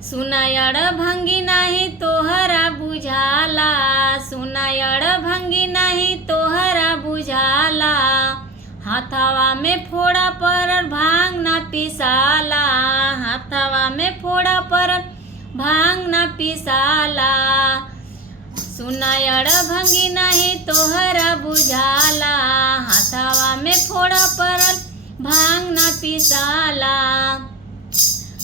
सुनायड़ भंगी नाही तोहरा बुझाला, सुनायड़ भंगी नाही तोहरा बुझाला। हाथवा में फोड़ा पर भांग ना पिसाला, हाथवा में फोड़ा पर भांग ना पिसाला। सुनायड़ भंगी नाही तोहरा बुझाला, हाथवा में फोड़ा पर भांग ना पिसाला।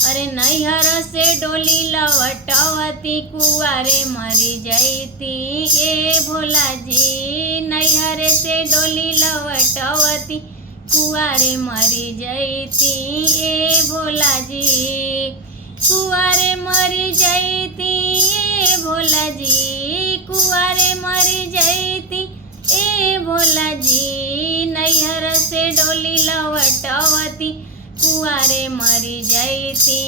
अरे नैहर से डोली लवटवती कुआरे मरी जैती ए भोला जी। नैहर से डोली लवटवती कुआरे मरी जैती ए भोला जी। कुआरे मरी जैती ए भोला जी, कुआरे मरी जैती ए भोला जी। नैहर से डोली लवटवती कुआरे मरी जैती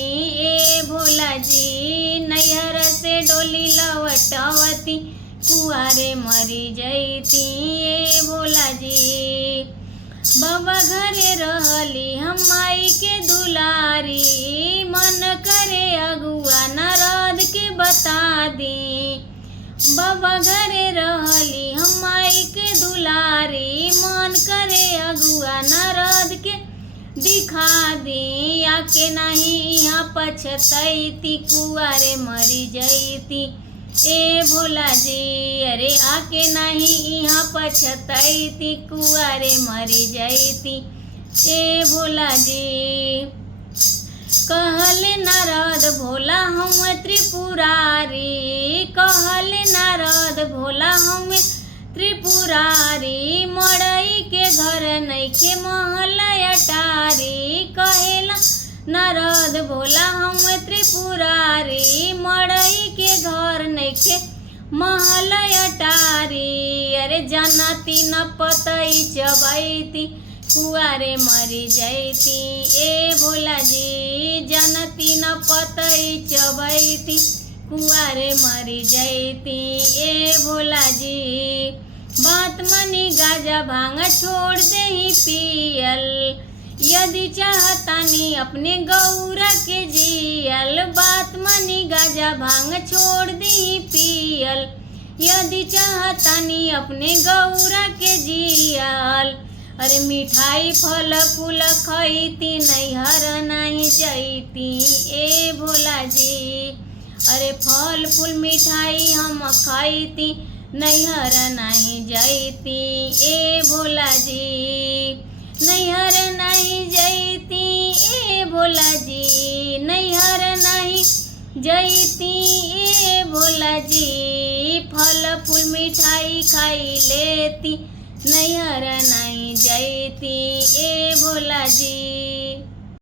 ए भोला जी। नैहर से डोली लवटवती कुआरे मरी जैती ए भोला जी। बाबा घरे रहली हम माई के दुलारी, मन करे अगुआ नारद के बता दी। बाबा घरे रहली हम माई के दुलारी, मन करे अगुआ नारद के दिखा दी। आके नहीं यहाँ पछतैती कुआरे मरी जैती ए भोला जी। अरे आके नहीं यहाँ पछतैती कुआरे मरी जैती ए भोला जी। कहले नारद भोला हम त्रिपुरारी, कहले नारद भोला हम त्रिपुरारी। मड़ई के घर नइखे महल अटारी, कहेला नारद भोला हम त्रिपुरारी। मड़ई के घर नइखे महल अटारी। अरे जानती न पतई चबैती कुआरे मरी जैती ए भोला जी। जानती न पतई चबैती कुआरे मरी जैती ए भोला जी। बात मनी गाजा भांग छोड़ दे ही पियल, यदि चाहतानी अपने गौरा के जियल। बात मनी गाजा भांग छोड़ दी पियल, यदि चाहतानी अपने गौरा के जियल। अरे मिठाई फल फूल खैती नैहर नहीं जैती ए भोला जी। अरे फल फूल मिठाई हम खैती नैहर नहीं जैती ए भोला जी। नैहर नहीं जैती ए भोला जी, नैहर नहीं जैती ए भोला जी। फल फूल मिठाई खाई लेती नैहर नहीं जैती ए भोला जी।